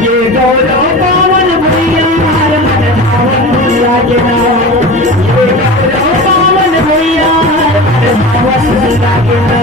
ये गौरव पावन भैया मन भावन लागना, ये गौरव पावन भैया मन भावन लागना।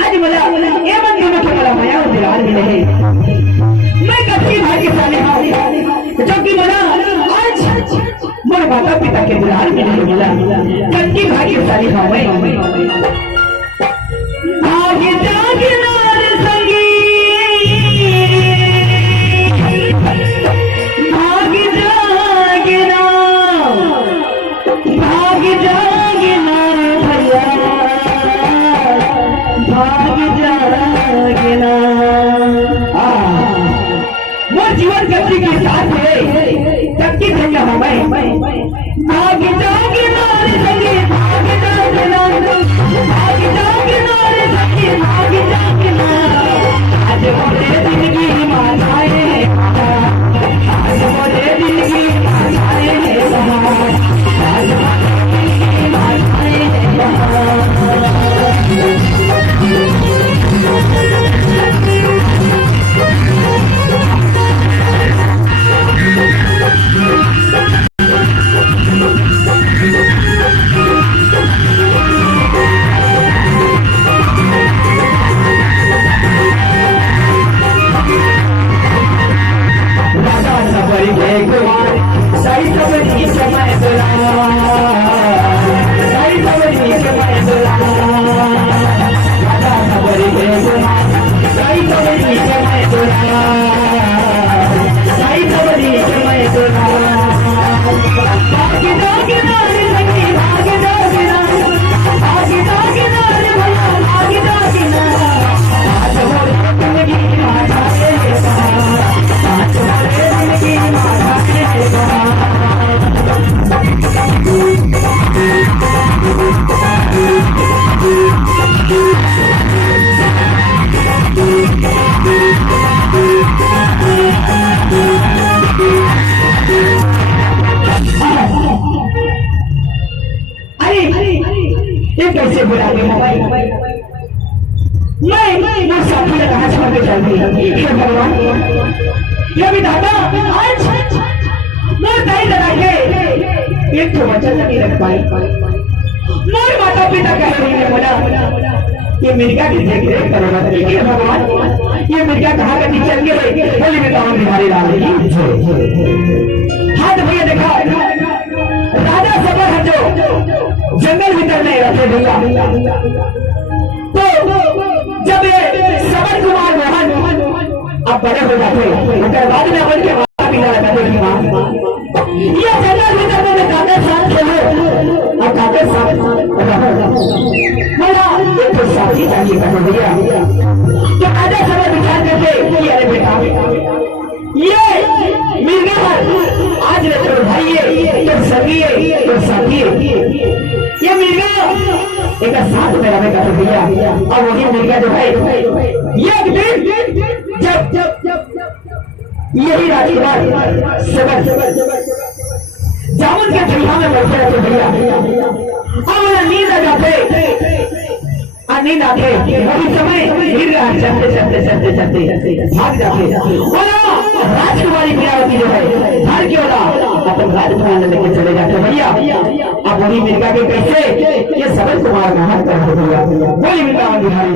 आज मला ये मन की मला माया दिलार मिले है। मैं कभी भाग्यशाली हूँ जो कि मला आज मेरे माता पिता के दिलार मिले मिला। कभी भाग्यशाली हूँ मैं। आगे जागे नार संगी, आगे जागे ना, आगे जागे नार भैया, आगे जागे ना। वो जीवन गति के साथ है सबकी भैया हूँ मैं। आगे जागे नार संगी, आगे जागे ना, आगे जागे नार संगी, आगे जागे ना। आज मुझे जिंदगी मानाए, आज मुझे जिंदगी मानाए, आज मुझे जिंदगी मानाए। कैसे बुला के मोबाइल मैं साथी कहाँ छोड़ के चलती है भगवान। ये विधाता आज मोर दाई लगा के एक तो वचन नहीं रख पाई। मोर माता पिता कह रही है बोला ये मिर्गा की देख रेख करोगा देखिए भगवान। ये मिर्गा कहाँ कहीं चल गए बोली में कौन बिहारी लाल हाथ भैया देखा राजा सबर है जो जंगल भीतर नहीं रखे भैया। तो जब ये सबर कुमार मोहन अब बड़े हो जाते मगर बाद में अपन के माता पिता लगाते ये जंगल भीतर में काके साथ खेलो और काके साथ मेरा एक तो साथी चाहिए कहो भैया। तो राजा सबर विचार करके अरे बेटा ये मिर्गा आज रे तो भाई है तो सगी है तो साथी है। ये मिर्गा एक साथ में रहे का भैया। और वही मिर्गा जो है एक दिन जब यही राजकुमार सबर जामुन के ठिकाने में बैठे रहते भैया। और नींद आ जाते नींद आते वही समय गिर रहा चलते चलते चलते चलते भाग जाते। राजकुमार हमारी प्रियावती जो है घर क्यों ना अपन राजस्थान लेके चले जाते भैया। अब वही मिर्गा के कैसे ये सबल कुमार मोहन कर दिया। वही वृंदावन बिहारी